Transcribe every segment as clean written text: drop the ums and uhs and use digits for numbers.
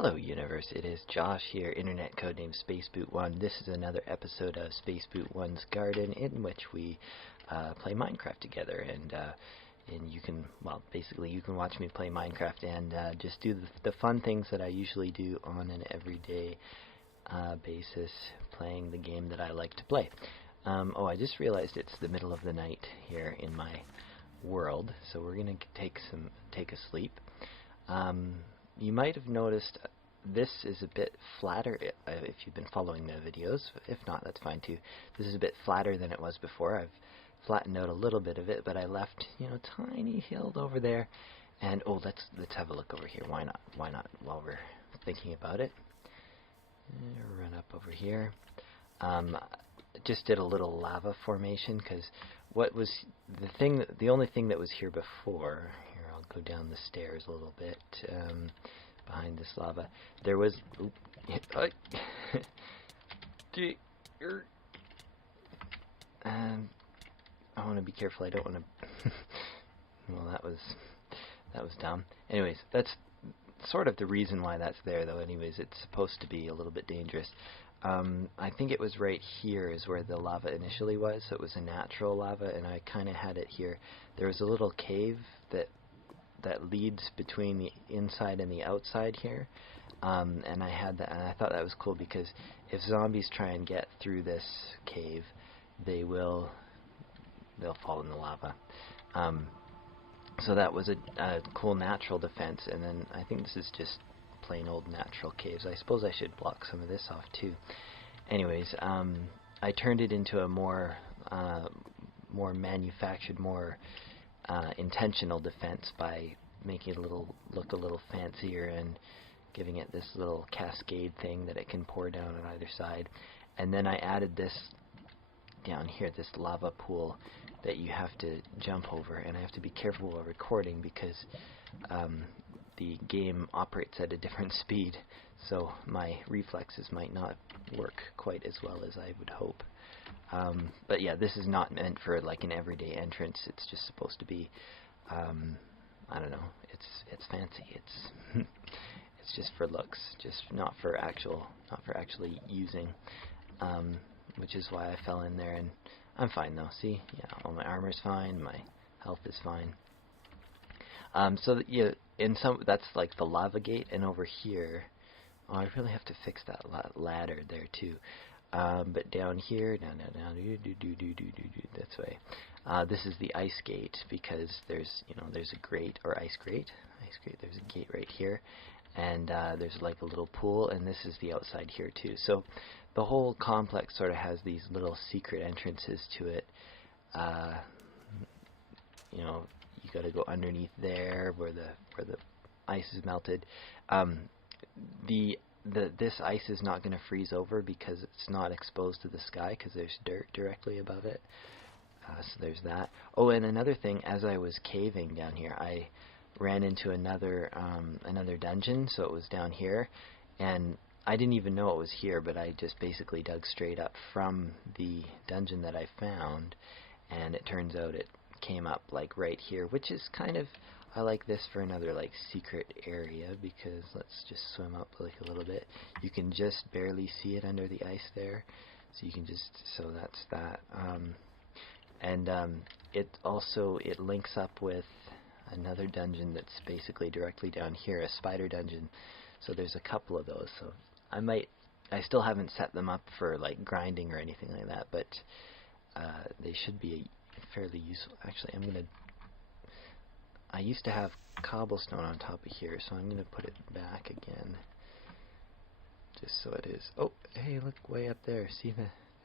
Hello universe, it is Josh here, internet codename Spaceboot1. This is another episode of Spaceboot1's Garden in which we play Minecraft together, and you can, well, basically you can watch me play Minecraft and just do the fun things that I usually do on an everyday basis, playing the game that I like to play. Oh, I just realized it's the middle of the night here in my world, so we're gonna take a sleep. You might have noticed this is a bit flatter if you've been following the videos. If not, that's fine too. This is a bit flatter than it was before. I've flattened out a little bit of it, but I left, tiny hill over there. And oh, let's have a look over here. Why not? Why not? While we're thinking about it, run up over here. Just did a little lava formation because what was the only thing that was here before. I'll go down the stairs a little bit behind this lava. There was I want to be careful. I don't want to well, that was dumb. Anyways, that's sort of the reason why that's there, though. Anyways, it's supposed to be a little bit dangerous. I think it was right here is where the lava initially was, so it was a natural lava, and I kind of had it here. There was a little cave that leads between the inside and the outside here, and I had that, and I thought that was cool because if zombies try and get through this cave, they'll fall in the lava. So that was a cool natural defense, and then I think this is just plain old natural caves. I suppose I should block some of this off too. Anyways, I turned it into a more manufactured, more intentional defense by making it look a little fancier and giving it this little cascade thing that it can pour down on either side. And then I added this down here, this lava pool that you have to jump over, and I have to be careful while recording because the game operates at a different speed, so my reflexes might not work quite as well as I would hope. But yeah, this is not meant for like an everyday entrance. It's just supposed to be, I don't know. It's fancy. It's just for looks, just not for actually using. Which is why I fell in there, and I'm fine though. See, yeah, all my armor's fine, my health is fine. So yeah, that's like the lava gate, and over here, oh, I really have to fix that ladder there too. But down here, down, this way. This is the ice gate because there's a grate or ice grate. There's a gate right here, and there's like a little pool, and this is the outside here too. So the whole complex sort of has these little secret entrances to it. You got to go underneath there where the ice is melted. This ice is not going to freeze over because it's not exposed to the sky because there's dirt directly above it. So there's that. Oh, and another thing, as I was caving down here, I ran into another dungeon. So it was down here, and I didn't even know it was here, but I just basically dug straight up from the dungeon that I found, and it turns out it came up like right here, which is kind of, I like this for another like secret area because let's just swim up like a little bit. You can just barely see it under the ice there, so you can just, so that's that. It links up with another dungeon that's basically directly down here, a spider dungeon. So there's a couple of those. So I still haven't set them up for like grinding or anything like that, but they should be fairly useful. Actually, I used to have cobblestone on top of here, so I'm going to put it back again, just so it is. Oh, hey, look way up there. See,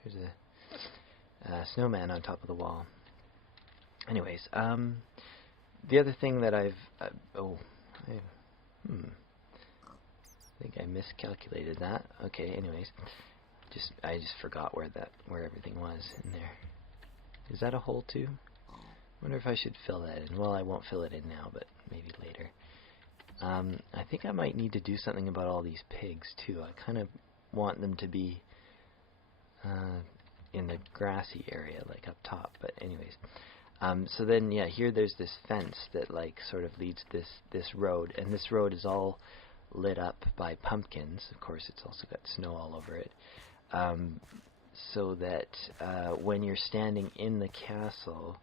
there's a snowman on top of the wall. Anyways, the other thing that I think I miscalculated that. Okay, anyways, I just forgot where everything was in there. Is that a hole too? Wonder if I should fill that in. Well, I won't fill it in now, but maybe later. I think I might need to do something about all these pigs too. I kind of want them to be in the grassy area, like up top. But anyways, so then yeah, here there's this fence that like sort of leads this road, and this road is all lit up by pumpkins. Of course, it's also got snow all over it. So that when you're standing in the castle,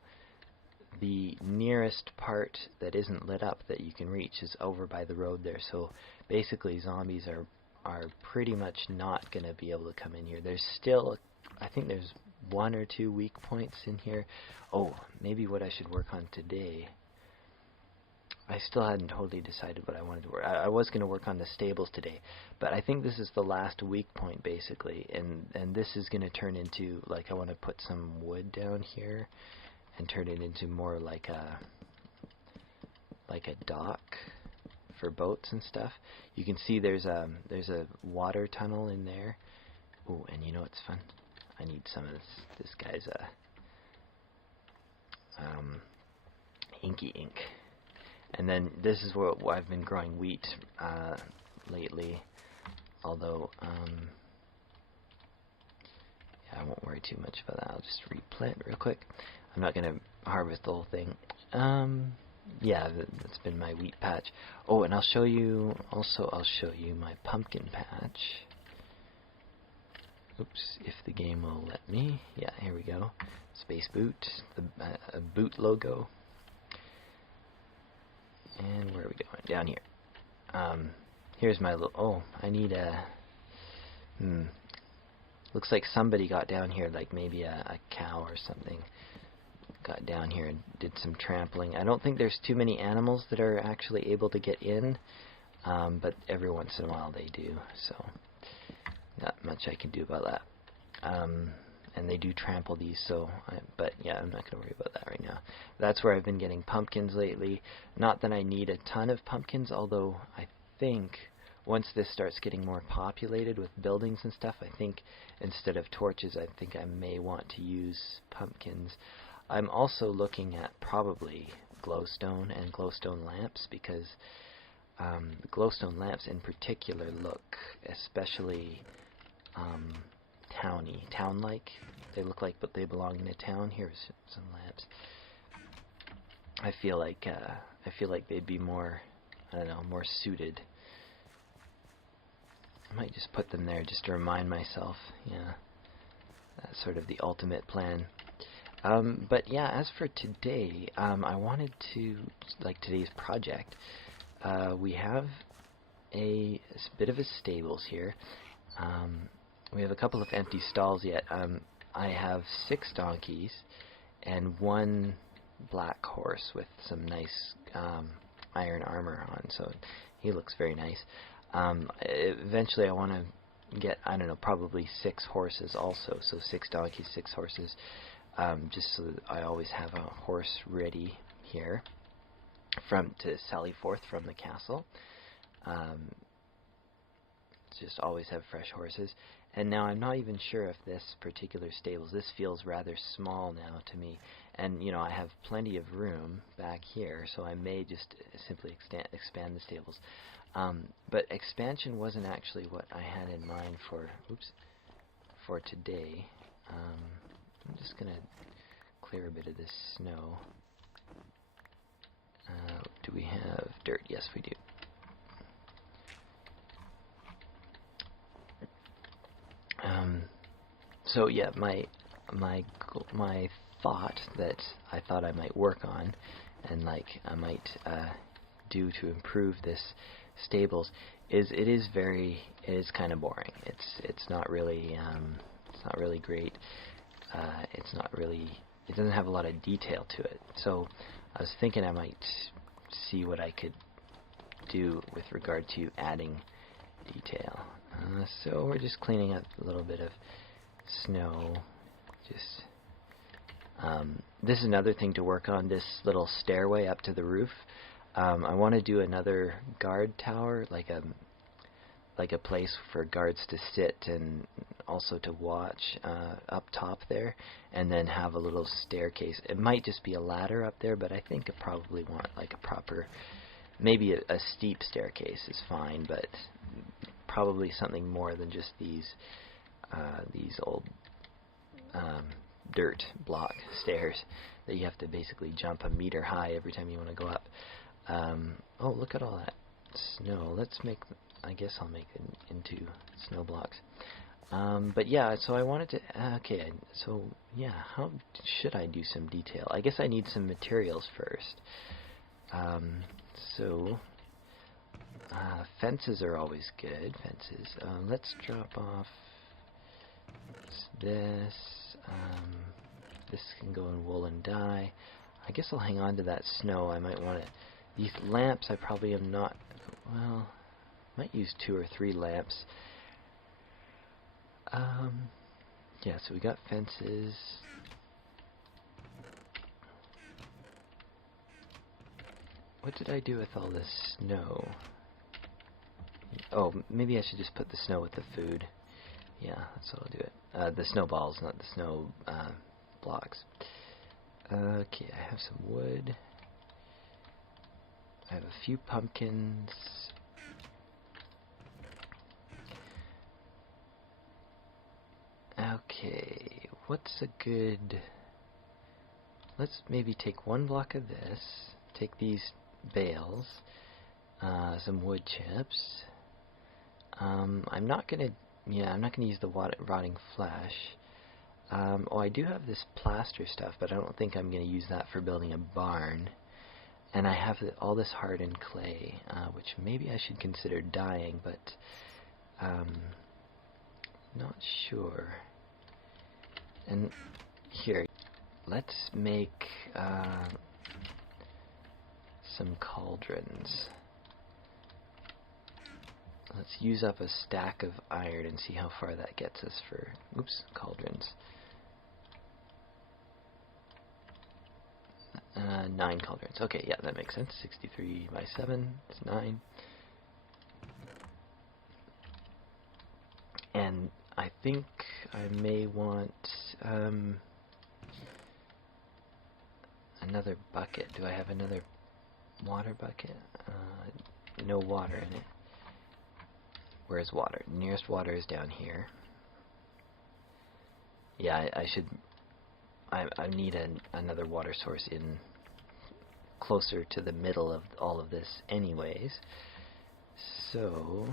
the nearest part that isn't lit up that you can reach is over by the road there. So basically zombies are pretty much not going to be able to come in here. There's still, I think there's 1 or 2 weak points in here. Oh, maybe what I should work on today. I still hadn't totally decided what I wanted to work. I was going to work on the stables today, but I think this is the last weak point basically, and this is going to turn into, like, I want to put some wood down here and turn it into more like a dock for boats and stuff. You can see there's a water tunnel in there. Oh, and you know what's fun? I need some of this guy's inky ink. And then this is where I've been growing wheat lately. Although yeah, I won't worry too much about that. I'll just replant real quick. I'm not gonna harvest the whole thing. Yeah, that's been my wheat patch. Oh, and I'll show you my pumpkin patch. Oops, if the game will let me. Yeah, here we go. Spaceboot, a boot logo. And where are we going? Down here. Here's my little. Oh, I need a. Looks like somebody got down here, like maybe a cow or something. Got down here and did some trampling. I don't think there's too many animals that are actually able to get in, but every once in a while they do. So not much I can do about that. And they do trample these, but yeah, I'm not going to worry about that right now. That's where I've been getting pumpkins lately. Not that I need a ton of pumpkins, although I think once this starts getting more populated with buildings and stuff, I think instead of torches, I think I may want to use pumpkins. I'm also looking at probably glowstone and glowstone lamps, because the glowstone lamps in particular look especially town-like. They look like, but they belong in a town. Here's some lamps. I feel like they'd be more, I don't know, more suited. I might just put them there just to remind myself. Yeah, that's sort of the ultimate plan. But yeah, as for today, I wanted to, like today's project, we have a bit of a stables here. We have a couple of empty stalls yet. I have 6 donkeys and 1 black horse with some nice iron armor on, so he looks very nice. Eventually I want to get, I don't know, probably 6 horses also, so 6 donkeys, 6 horses, just so that I always have a horse ready here to sally forth from the castle. Just always have fresh horses. And now I'm not even sure if this particular stables, this feels rather small now to me, and you know, I have plenty of room back here, so I may just simply expand the stables. But expansion wasn't actually what I had in mind for today. I'm just gonna clear a bit of this snow. Do we have dirt? Yes, we do. So yeah, my thought that I thought I might work on, and like I might do to improve this stables, is it is kind of boring. It's not really great. It doesn't have a lot of detail to it. So I was thinking I might see what I could do with regard to adding detail. So we're just cleaning up a little bit of snow. This is another thing to work on, this little stairway up to the roof. I want to do another guard tower, like a place for guards to sit and also to watch up top there, and then have a little staircase. It might just be a ladder up there, but I think I probably want like a proper, maybe a steep staircase is fine, but probably something more than just these old dirt block stairs that you have to basically jump a meter high every time you want to go up. Oh, look at all that snow. Let's make I guess I'll make it into snow blocks. But yeah, so I wanted to, okay, so yeah, how should I do some detail? I guess I need some materials first. So, fences are always good, fences. Let's drop off this. This can go in wool and dye. I guess I'll hang on to that snow. I might want to, these lamps I probably am not, well, might use 2 or 3 lamps. Yeah, so we got fences. What did I do with all this snow? Oh, maybe I should just put the snow with the food. Yeah, that's what I'll do it. The snowballs, not the snow blocks. Okay, I have some wood. I have a few pumpkins. Okay, what's a good... Let's maybe take 1 block of this, take these bales, some wood chips. I'm not gonna use the rotting flesh. Oh, I do have this plaster stuff, but I don't think I'm gonna use that for building a barn. And I have all this hardened clay, which maybe I should consider dyeing, but not sure. And here, let's make some cauldrons. Let's use up a stack of iron and see how far that gets us for, oops, cauldrons. 9 cauldrons. Okay, yeah, that makes sense. 63 by 7, it's 9. And I think I may want another bucket. Do I have another water bucket? No water in it. Where's water? Nearest water is down here. Yeah, I need another water source in closer to the middle of all of this anyways. So,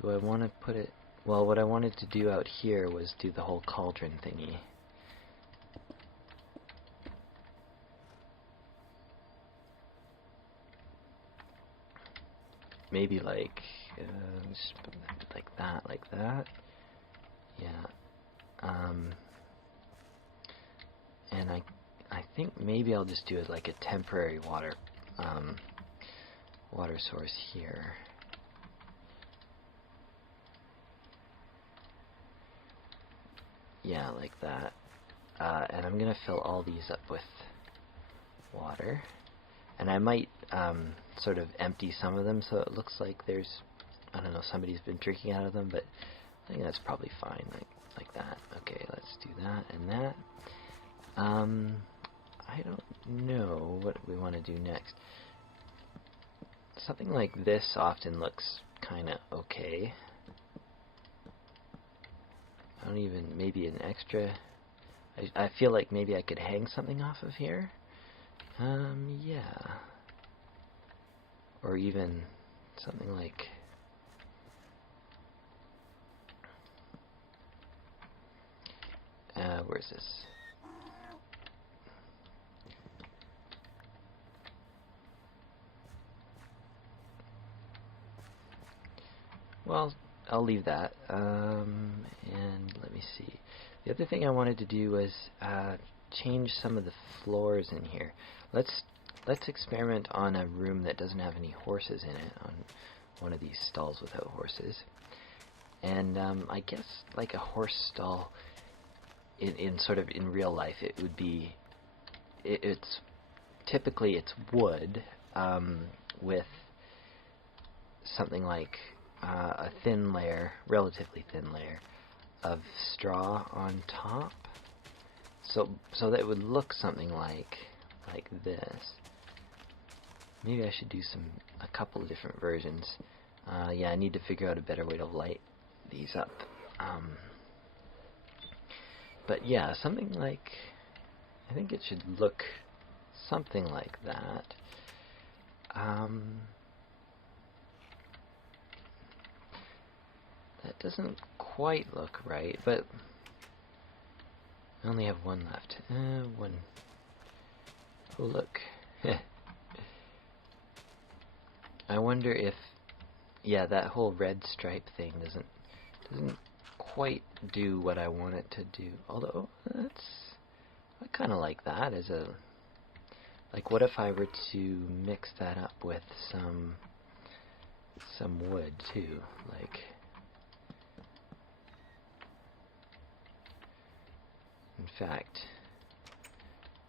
do I want to put it... Well, what I wanted to do out here was do the whole cauldron thingy. Maybe like, just like that. Yeah. And I think maybe I'll just do it like a temporary water source here. Yeah, like that. And I'm gonna fill all these up with water. And I might sort of empty some of them so it looks like there's, I don't know, somebody's been drinking out of them, but I think that's probably fine, like that. Okay, let's do that and that. I don't know what we want to do next. Something like this often looks kind of okay. I don't even, maybe an extra, I feel like maybe I could hang something off of here. Yeah. Or even something like... where's this? Well, I'll leave that. And let me see. The other thing I wanted to do was change some of the floors in here. Let's experiment on a room that doesn't have any horses in it, on one of these stalls without horses. And I guess like a horse stall in sort of in real life, it would be, it's typically it's wood with something like a thin layer, relatively thin layer of straw on top, so that it would look something like this. Maybe I should do a couple of different versions. Yeah, I need to figure out a better way to light these up. But yeah, something like, I think it should look something like that. that doesn't quite look right, but I only have one left. One. Oh, look. I wonder if, yeah, that whole red stripe thing doesn't quite do what I want it to do. Although I kind of like that as a, like, what if I were to mix that up with some wood too, like, in fact,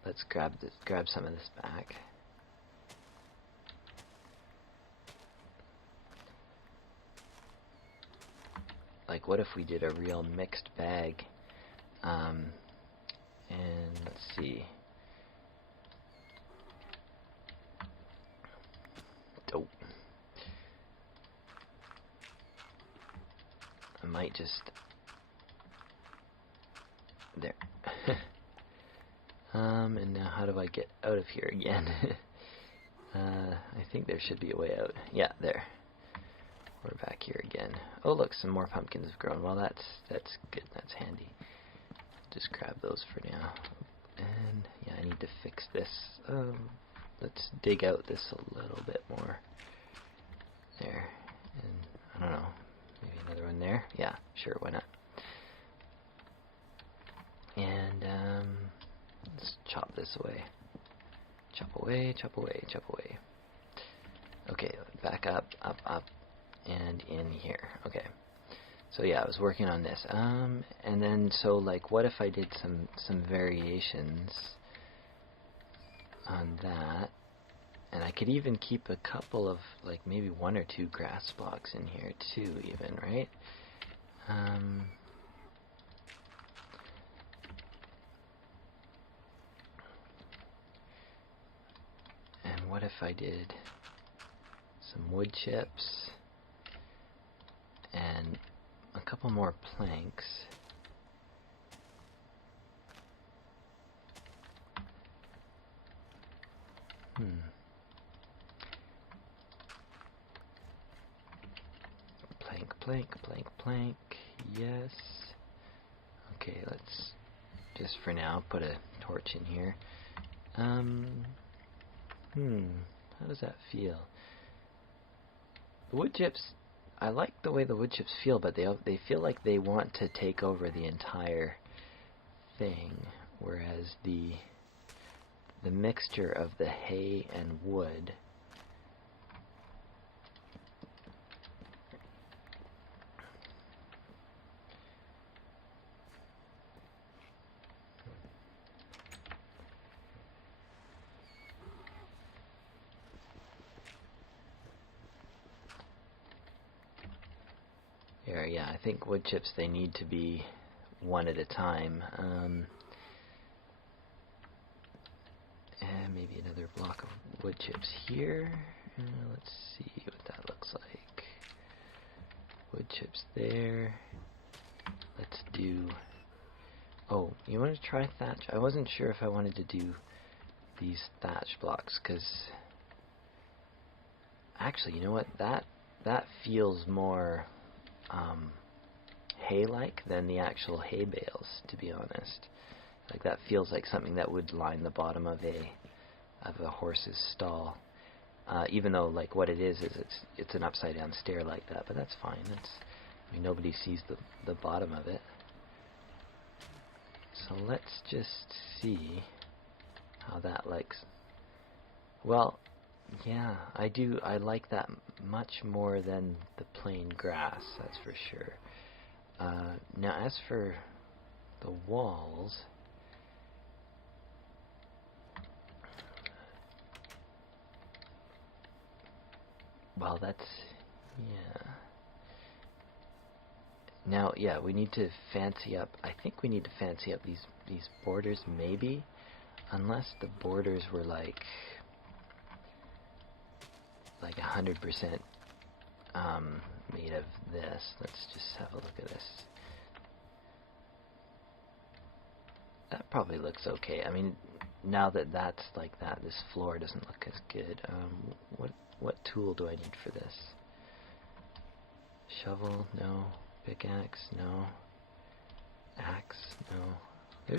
let's grab some of this back. Like, what if we did a real mixed bag? And let's see. Oh. I might just... There. And now how do I get out of here again? I think there should be a way out. Yeah, there. We're back here again. Oh, look, some more pumpkins have grown. Well, that's good. That's handy. Just grab those for now. And yeah, I need to fix this. Let's dig out this a little bit more. There. And I don't know. Maybe another one there. Yeah, sure. Why not? And let's chop this away. Chop away. Chop away. Chop away. Okay, back up, up, up. And in here. Okay. So yeah, I was working on this. And then so, like, what if I did some variations on that? And I could even keep a couple of, like, maybe one or two grass blocks in here too, even, right? And what if I did some wood chips and a couple more planks? Plank, yes. Okay, let's just for now put a torch in here. How does that feel? The wood chips, I like the way the wood chips feel, but they feel like they want to take over the entire thing, whereas the mixture of the hay and wood here, yeah, I think wood chips, they need to be one at a time. And maybe another block of wood chips here. Let's see what that looks like. Wood chips there. Let's do... Oh, you want to try thatch? I wasn't sure if I wanted to do these thatch blocks, because... Actually, you know what? That feels more hay-like than the actual hay bales, to be honest. Like, that feels like something that would line the bottom of a horse's stall. Even though, like, what it is it's an upside down stair like that, but that's fine. I mean, nobody sees the bottom of it. So let's just see how that likes. Well, yeah, I like that much more than the plain grass, that's for sure. Now, as for the walls, well, that's, yeah. Now, yeah, we need to fancy up, I think we need to fancy up these borders, maybe, unless the borders were like 100% made of this. Let's just have a look at this. That probably looks okay. I mean, now that that's like that, this floor doesn't look as good. What tool do I need for this? Shovel? No. Pickaxe, no. Axe, no. There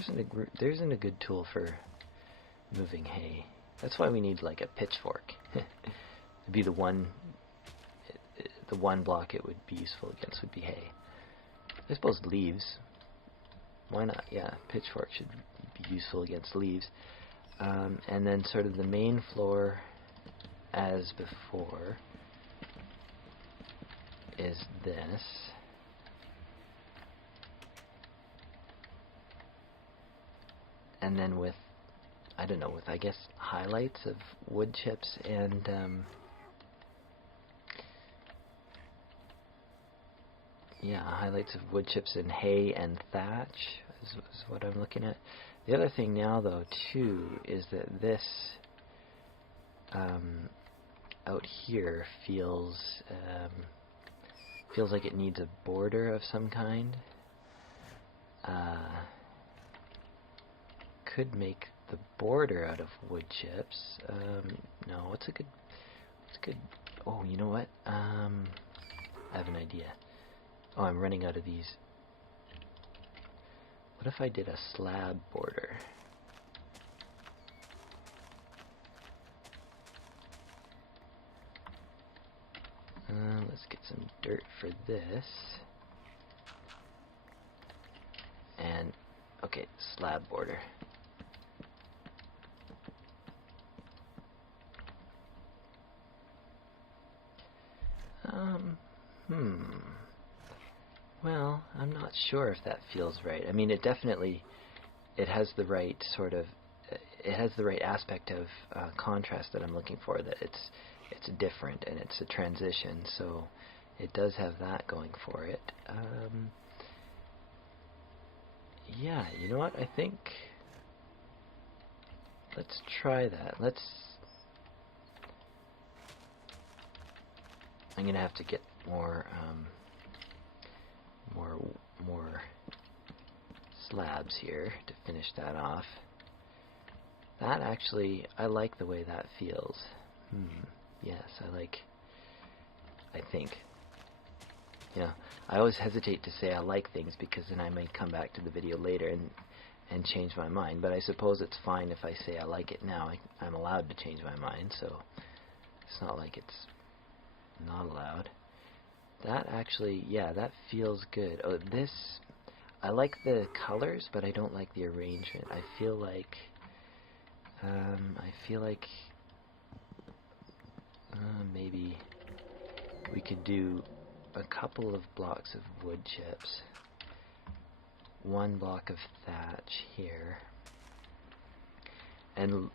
isn't a good tool for moving hay. That's why we need like a pitchfork. It'd be the one block it would be useful against would be hay. I suppose leaves. Why not? Yeah, pitchfork should be useful against leaves. And then sort of the main floor, as before, is this. And then with, I don't know, with I guess highlights of wood chips and yeah, highlights of wood chips and hay and thatch is what I'm looking at. The other thing now, though, too, is that this out here feels like it needs a border of some kind. Could make the border out of wood chips. No, what's a good? Oh, you know what? I have an idea. Oh, I'm running out of these. What if I did a slab border? Let's get some dirt for this. And, okay, slab border. Well, I'm not sure if that feels right. I mean, it has the right sort of, it has the right aspect of contrast that I'm looking for, that it's different and it's a transition, so it does have that going for it. Yeah, you know what, I think, let's try that. I'm gonna have to get more slabs here to finish that off. That actually, I like the way that feels. Yes, I think. Yeah, I always hesitate to say I like things because then I might come back to the video later and change my mind, but I suppose it's fine if I say I like it now. I'm allowed to change my mind, so it's not like it's not allowed. That actually, yeah, that feels good. Oh, this, I like the colors, but I don't like the arrangement. I feel like maybe we could do a couple of blocks of wood chips, one block of thatch here, and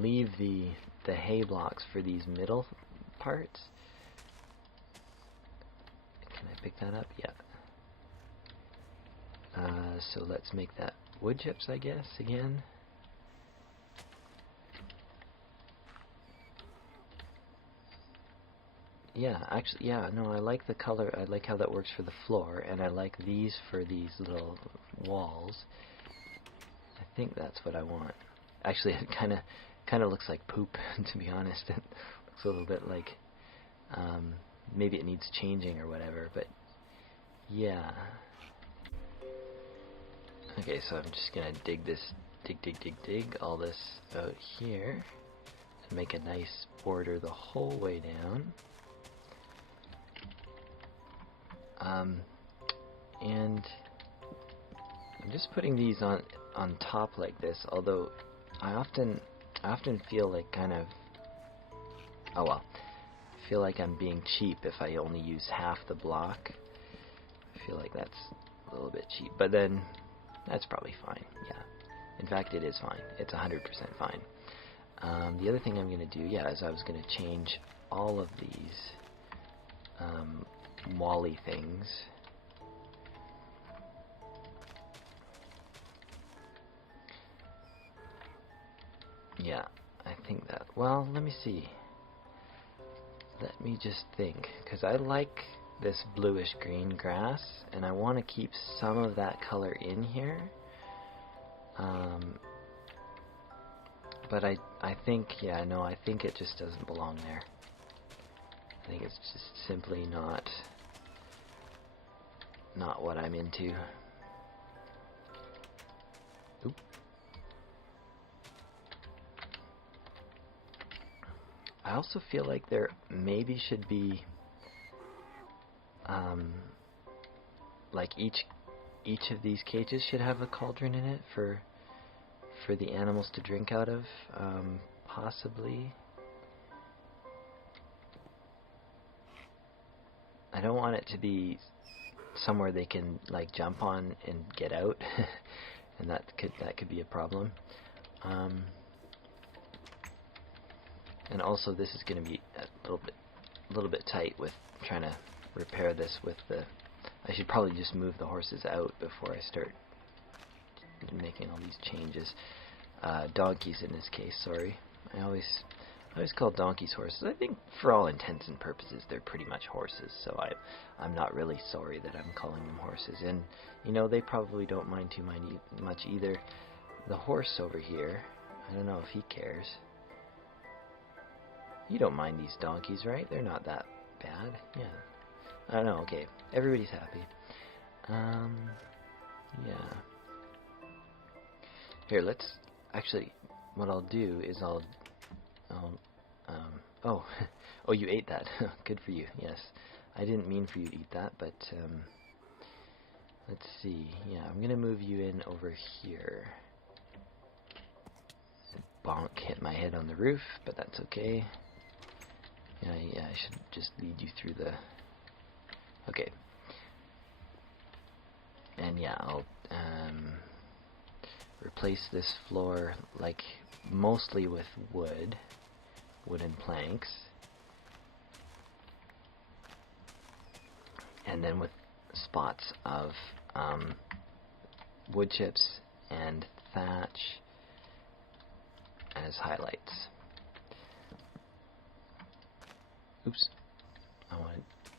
leave the hay blocks for these middle parts. Can I pick that up? Yeah. So let's make that wood chips, I guess, again. Yeah, actually, yeah, no, I like the color. I like how that works for the floor, and I like these for these little walls. I think that's what I want. Actually, it kind of looks like poop, to be honest. It looks a little bit like maybe it needs changing or whatever, but yeah. Okay, so I'm just gonna dig all this out here and make a nice border the whole way down. And I'm just putting these on top like this, although I often feel like kind of, oh well, I feel like I'm being cheap if I only use half the block. I feel like that's a little bit cheap, but then that's probably fine. Yeah, in fact it is fine. It's 100% fine. The other thing I'm going to do, yeah, is I was going to change all of these wally things. Yeah, I think that, well, let me see. Let me just think, because I like this bluish green grass, and I want to keep some of that color in here. But I think, yeah, no, I think it just doesn't belong there. I think it's just simply not not what I'm into. Oop. I also feel like there maybe should be like each of these cages should have a cauldron in it for the animals to drink out of, possibly. I don't want it to be somewhere they can like jump on and get out, and that could be a problem. And also, this is going to be a little bit tight with trying to repair this with the. I should probably just move the horses out before I start making all these changes. Donkeys in this case, sorry. I always call donkeys horses. I think for all intents and purposes they're pretty much horses, so I'm not really sorry that I'm calling them horses. And you know, they probably don't mind too much either. The horse over here, I don't know if he cares. You don't mind these donkeys, right? They're not that bad. Yeah. I don't know, okay. Everybody's happy. Yeah. Here, let's actually, what I'll do is oh, oh, you ate that. Good for you. Yes. I didn't mean for you to eat that, but let's see. Yeah, I'm going to move you in over here. Bonk, hit my head on the roof, but that's okay. Yeah, I should just lead you through the... Okay. And yeah, I'll replace this floor, like, mostly with wooden planks. And then with spots of wood chips and thatch as highlights. Oops.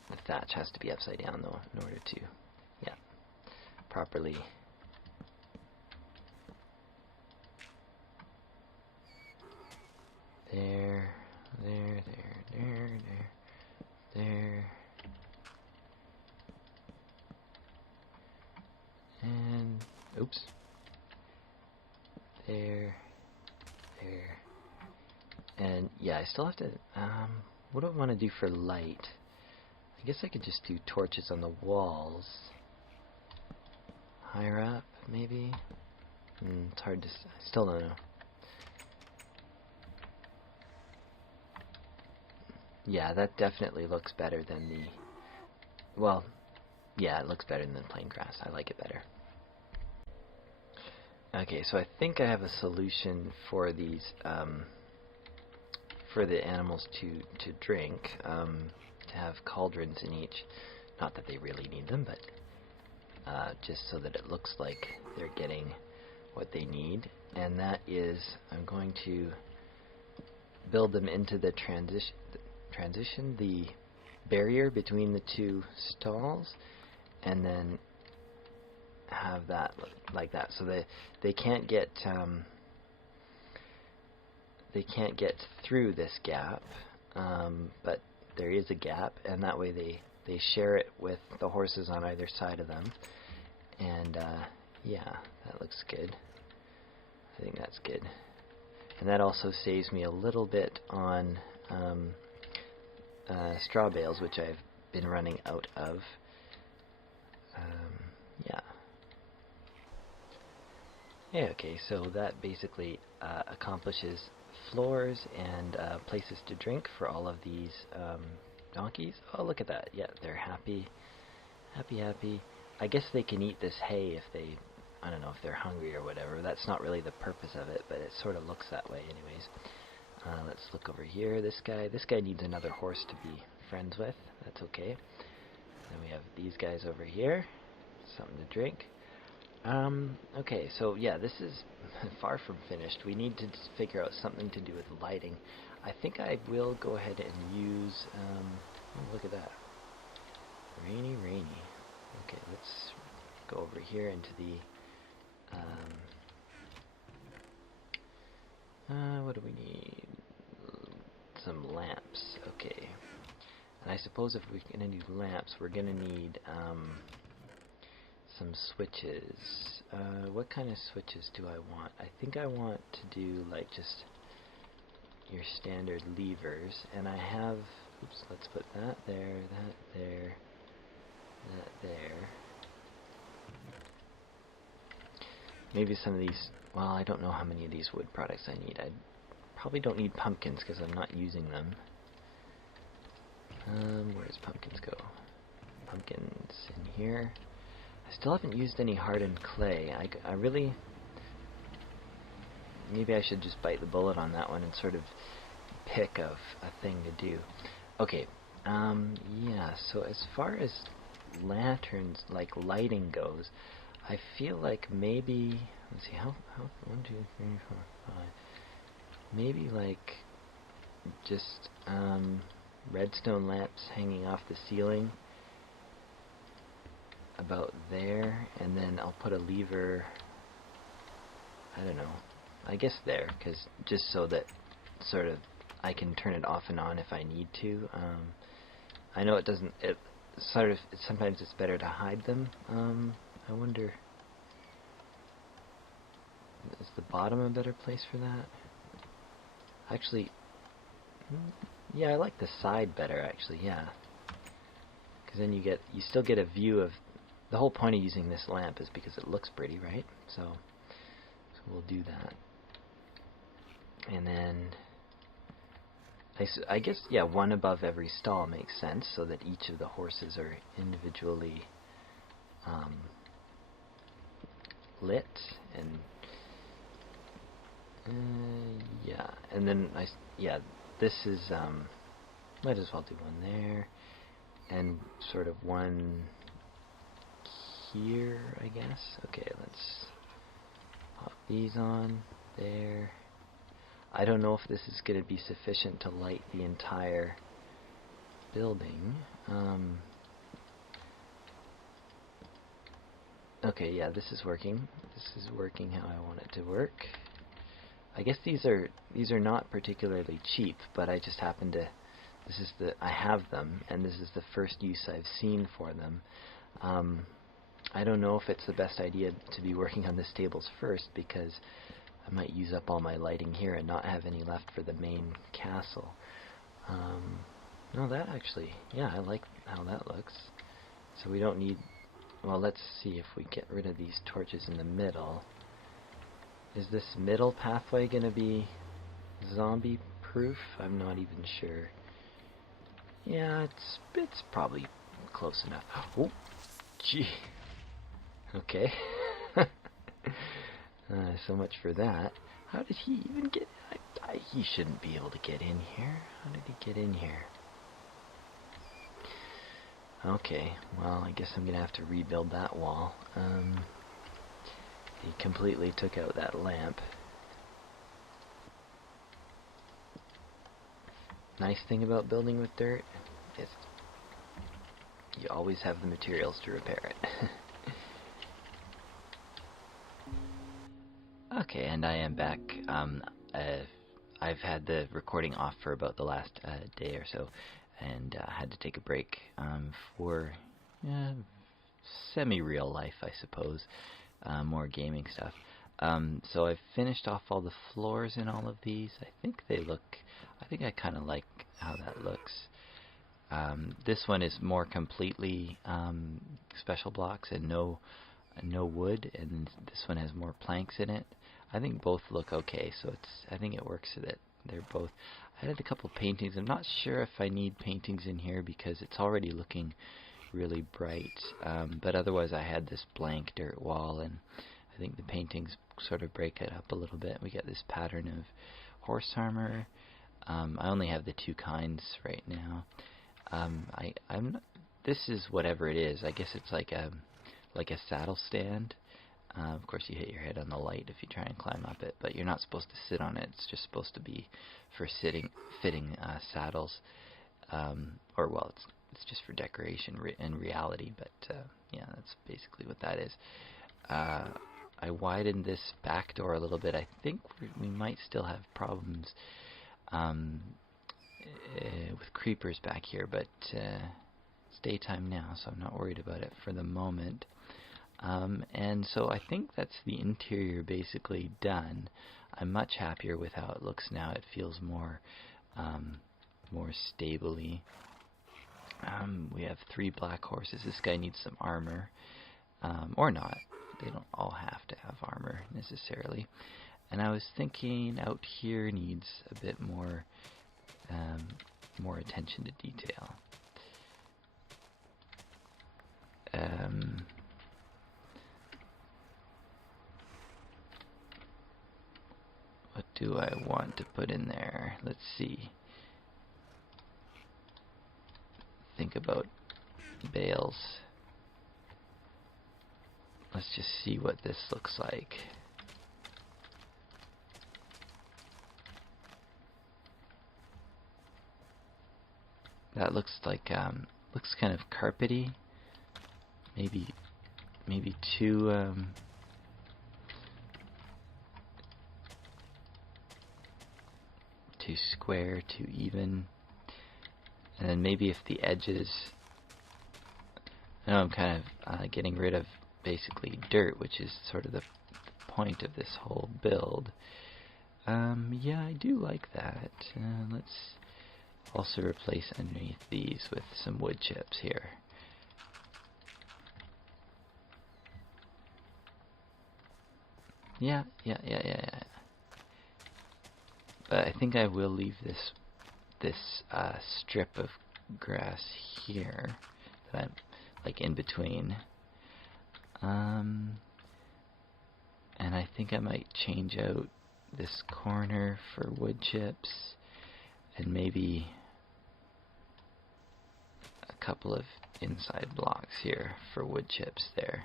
The thatch has to be upside down though in order to, yeah, properly. There. And, oops. There. And, yeah, I still have to, what do I want to do for light? I guess I could just do torches on the walls. Higher up, maybe? It's hard to, I still don't know. Yeah, that definitely looks better than the, well, yeah, it looks better than the plain grass. I like it better. Okay, so I think I have a solution for these, for the animals to drink, to have cauldrons in each. Not that they really need them, but just so that it looks like they're getting what they need. And that is, I'm going to build them into the transition, the barrier between the two stalls, and then have that like that, so they can't get through this gap, but there is a gap, and that way they share it with the horses on either side of them. And yeah, that looks good. I think that's good. And that also saves me a little bit on straw bales, which I've been running out of. Yeah, okay, so that basically accomplishes floors and places to drink for all of these donkeys. Oh, look at that. Yeah, they're happy. Happy. I guess they can eat this hay if they, I don't know, if they're hungry or whatever. That's not really the purpose of it, but it sort of looks that way anyways. Let's look over here. This guy needs another horse to be friends with. That's okay. Then we have these guys over here. Something to drink. Okay, so yeah, this is far from finished. We need to figure out something to do with lighting. I think I will go ahead and use, oh, look at that. Rainy. Okay, let's go over here into the, what do we need? Some lamps, okay. And I suppose if we're going to do lamps, we're going to need, some switches. What kind of switches do I want? I think I want to do like just your standard levers, and I have, oops, let's put that there, that there, that there. Maybe some of these, well, I don't know how many of these wood products I need. I probably don't need pumpkins because I'm not using them. Where does pumpkins go? Pumpkins in here. I still haven't used any hardened clay. I really, maybe I should just bite the bullet on that one and sort of pick of a thing to do. Okay, yeah, so as far as lanterns, like lighting goes, I feel like maybe, let's see, how 1, 2, 3, 4, 5, maybe like just redstone lamps hanging off the ceiling about there, and then I'll put a lever, I don't know, I guess there, because just so that sort of I can turn it off and on if I need to. I know it doesn't, it sort of, sometimes it's better to hide them. I wonder, is the bottom a better place for that? Actually, yeah, I like the side better actually, yeah. Because then you still get a view of, the whole point of using this lamp is because it looks pretty, right? So we'll do that. And then, I guess, yeah, one above every stall makes sense, so that each of the horses are individually lit, and yeah, and then yeah, this is might as well do one there, and sort of one here, I guess. Okay, let's pop these on there. I don't know if this is going to be sufficient to light the entire building. Okay, yeah, this is working. This is working how I want it to work. I guess these are not particularly cheap, but I just happen to, I have them, and this is the first use I've seen for them. I don't know if it's the best idea to be working on this tables first, because I might use up all my lighting here and not have any left for the main castle. No, that actually, yeah, I like how that looks. So we don't need, well, let's see if we get rid of these torches in the middle. Is this middle pathway going to be zombie proof? I'm not even sure. Yeah, it's probably close enough. Oh, gee. Okay. So much for that. How did he even get... he shouldn't be able to get in here. How did he get in here? Okay, well, I guess I'm going to have to rebuild that wall. He completely took out that lamp. Nice thing about building with dirt is you always have the materials to repair it. Okay, and I am back. I've had the recording off for about the last day or so, and I had to take a break for semi-real life, I suppose, more gaming stuff. So I've finished off all the floors in all of these. I think I kind of like how that looks. This one is more completely special blocks and no wood, and this one has more planks in it. I think both look okay, so I think it works that they're both. I had a couple paintings. I'm not sure if I need paintings in here because it's already looking really bright, but otherwise I had this blank dirt wall, and I think the paintings sort of break it up a little bit. We get this pattern of horse armor. I only have the two kinds right now. I'm not, this is whatever it is. I guess it's like a saddle stand. Of course, you hit your head on the light if you try and climb up it, but you're not supposed to sit on it. It's just supposed to be for fitting saddles, or well, it's just for decoration in reality. But yeah, that's basically what that is. I widened this back door a little bit. I think we might still have problems with creepers back here, but it's daytime now, so I'm not worried about it for the moment. And so I think that's the interior basically done. I'm much happier with how it looks now. It feels more stably. We have 3 black horses. This guy needs some armor, or not. They don't all have to have armor necessarily. And I was thinking out here needs a bit more attention to detail. What do I want to put in there? Let's see. Think about bales. Let's just see what this looks like. That looks like looks kind of carpety. Maybe too too square, too even. And then maybe if the edges, I know I'm kind of getting rid of basically dirt, which is sort of the point of this whole build. Yeah, I do like that. Let's also replace underneath these with some wood chips here. Yeah. But I think I will leave this strip of grass here that I'm like in between. And I think I might change out this corner for wood chips and maybe a couple of inside blocks here for wood chips there.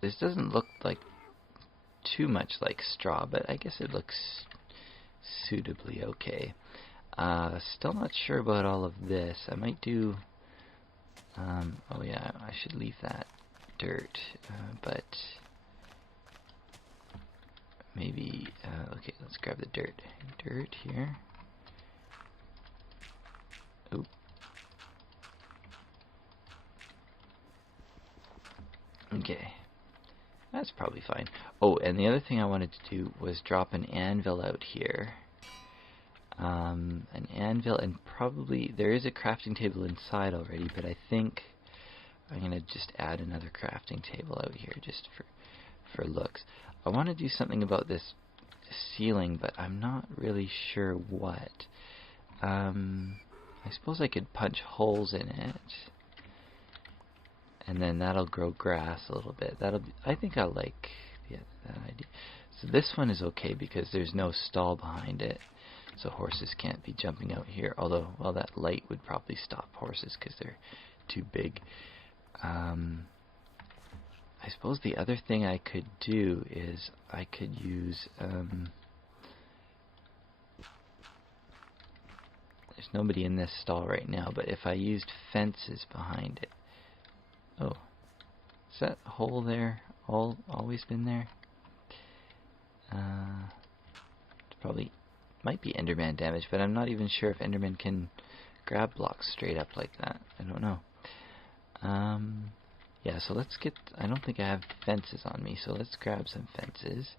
This doesn't look like too much like straw, but I guess it looks suitably okay. Still not sure about all of this. I might do oh yeah, I should leave that dirt, but maybe okay, let's grab the dirt here. Oop. Okay, that's probably fine. Oh, and the other thing I wanted to do was drop an anvil out here. An anvil, and probably there is a crafting table inside already, but I think I'm going to just add another crafting table out here just for looks. I want to do something about this ceiling, but I'm not really sure what. I suppose I could punch holes in it, and then that'll grow grass a little bit. I think I like that idea. So this one is okay because there's no stall behind it, so horses can't be jumping out here. Although, well, that light would probably stop horses because they're too big. I suppose the other thing I could do is I could use there's nobody in this stall right now, but if I used fences behind it. Oh, is that hole there always been there? It's probably might be Enderman damage, but I'm not even sure if Enderman can grab blocks straight up like that. I don't know. Yeah, so let's get, I don't think I have fences on me, so let's grab some fences.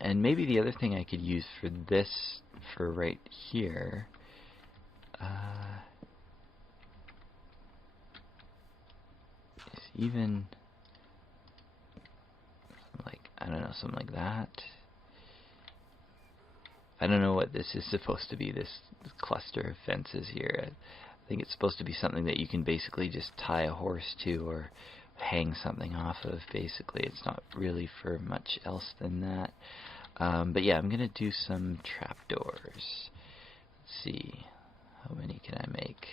And maybe the other thing I could use for this, for right here, is even, like, I don't know, something like that. I don't know what this is supposed to be, this cluster of fences here. I think it's supposed to be something that you can basically just tie a horse to or hang something off of, basically. It's not really for much else than that. But yeah, I'm going to do some trapdoors. Let's see, how many can I make?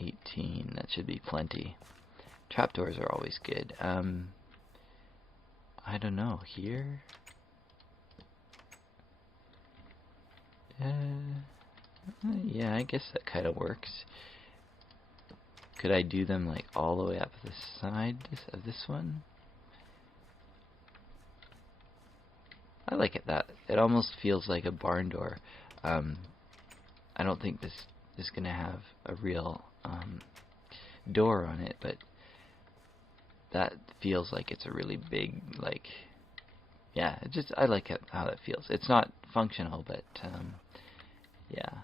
18, that should be plenty. Trapdoors are always good. I don't know, here? Yeah, I guess that kind of works. Could I do them like all the way up the side of this one? I like it that it almost feels like a barn door. I don't think this is gonna have a real door on it, but that feels like it's a really big, like, yeah, I like it how that feels. It's not functional, but yeah,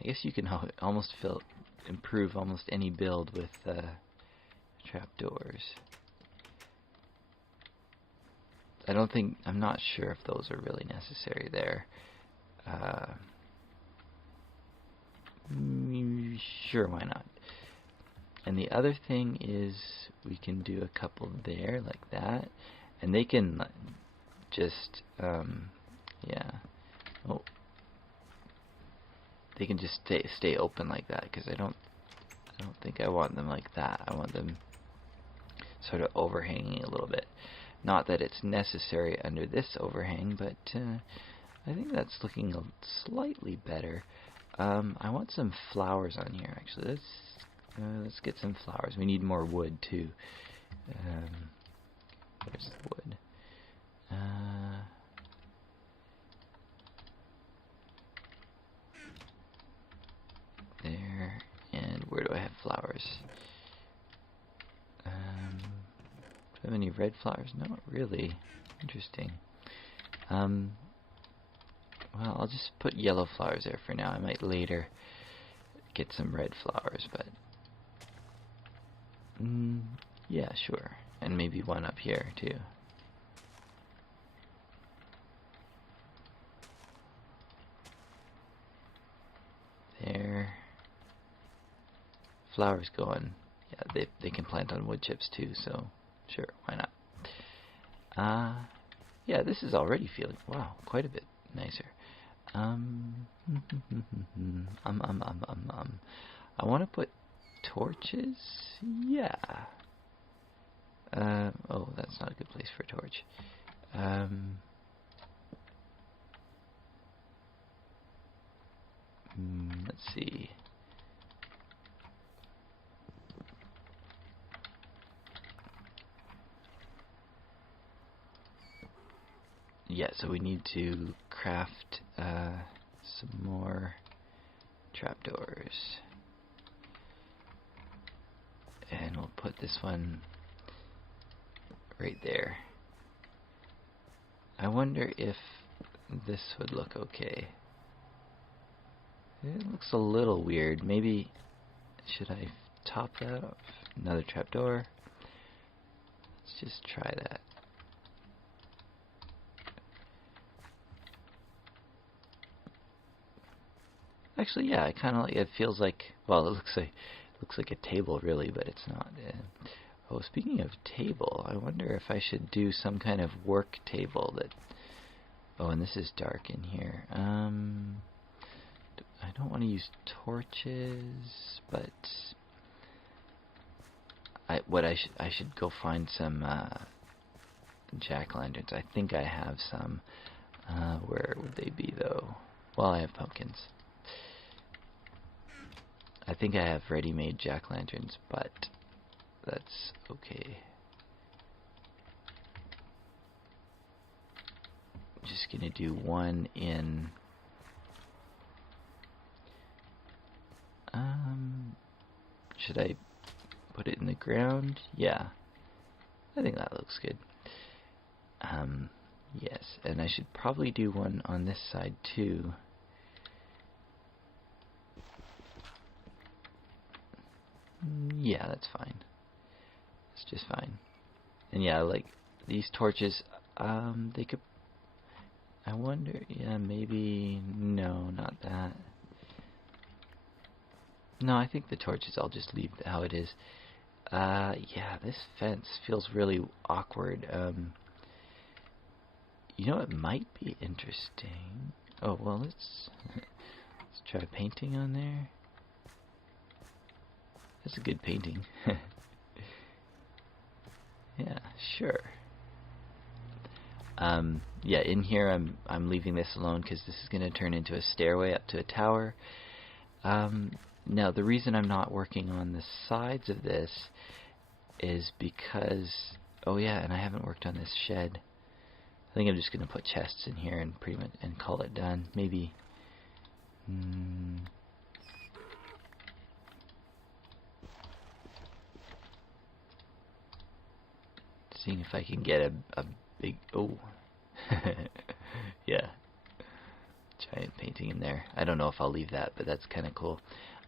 I guess you can almost improve almost any build with trapdoors. I'm not sure if those are really necessary there. Sure, why not? And the other thing is we can do a couple there like that, and they can just yeah, oh, they can just stay open like that, because I don't think I want them like that. I want them sort of overhanging a little bit. Not that it's necessary under this overhang, but I think that's looking slightly better. I want some flowers on here, actually. Let's get some flowers. We need more wood too. Where's the wood? There. And where do I have flowers? Do I have any red flowers? Not really. Interesting. Well, I'll just put yellow flowers there for now. I might later get some red flowers, but yeah, sure. And maybe one up here too. There. Flowers going. Yeah, they can plant on wood chips too, so sure, why not? Yeah, this is already feeling, wow, quite a bit nicer. I want to put torches. Yeah. Oh, that's not a good place for a torch. Let's see. Yeah, so we need to craft some more trapdoors. And we'll put this one right there. I wonder if this would look okay. It looks a little weird. Maybe, should I top that off? Another trapdoor. Let's just try that. Actually, yeah, I kind of like it. Feels like, well, it looks like a table really, but it's not. Oh, speaking of table, I wonder if I should do some kind of work table that. Oh, and this is dark in here. I don't want to use torches, but I should go find some jack-o'-lanterns. I think I have some. Where would they be though? Well, I have pumpkins. I think I have ready-made jack-o'-lanterns, but that's okay. I'm just gonna do one in. Should I put it in the ground? Yeah, I think that looks good. Yes, and I should probably do one on this side too. Yeah, that's fine. It's just fine. And yeah, like these torches, they could. I wonder. Yeah, maybe. No, not that. No, I think the torches I'll just leave how it is. Yeah, this fence feels really awkward. You know, it might be interesting. Oh well, let's try painting on there. That's a good painting. Yeah, sure. Yeah, in here I'm leaving this alone because this is going to turn into a stairway up to a tower. Now the reason I'm not working on the sides of this is because, oh yeah, and I haven't worked on this shed. I think I'm just going to put chests in here and pretty much and call it done. Maybe. Seeing if I can get a big. Oh. Yeah. Giant painting in there. I don't know if I'll leave that, but that's kind of cool.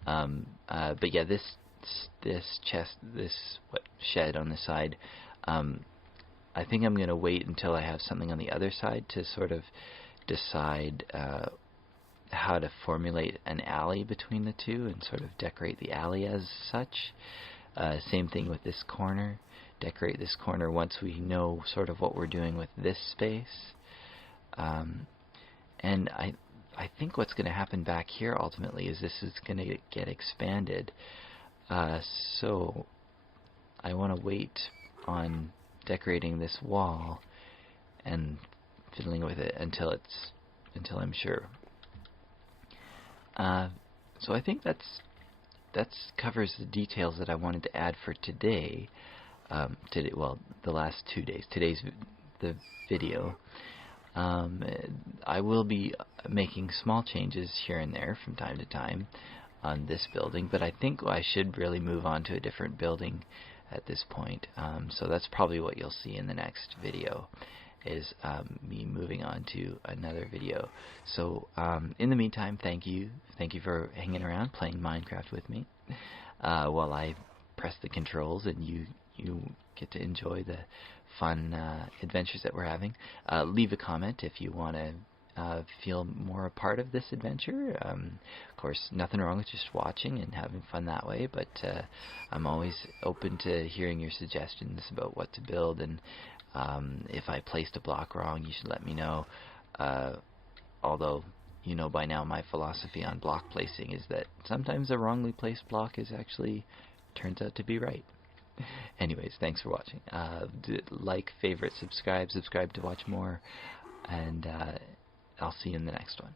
But yeah, this chest, this shed on the side, I think I'm going to wait until I have something on the other side to sort of decide how to formulate an alley between the two and sort of decorate the alley as such. Same thing with this corner. Decorate this corner once we know sort of what we're doing with this space. And I think what's going to happen back here ultimately is this is going to get expanded. So I want to wait on decorating this wall and fiddling with it until I'm sure. So I think that covers the details that I wanted to add for today. Well, the last 2 days. Today's the video. I will be making small changes here and there from time to time on this building, but I think I should really move on to a different building at this point. So that's probably what you'll see in the next video, is me moving on to another video. So in the meantime, thank you for hanging around playing Minecraft with me while I press the controls and you get to enjoy the fun adventures that we're having. Leave a comment if you want to feel more a part of this adventure. Of course, nothing wrong with just watching and having fun that way, but I'm always open to hearing your suggestions about what to build, and if I placed a block wrong, you should let me know. Although, you know by now my philosophy on block placing is that sometimes a wrongly placed block actually turns out to be right. Anyways, thanks for watching. Like, favorite, subscribe to watch more, and I'll see you in the next one.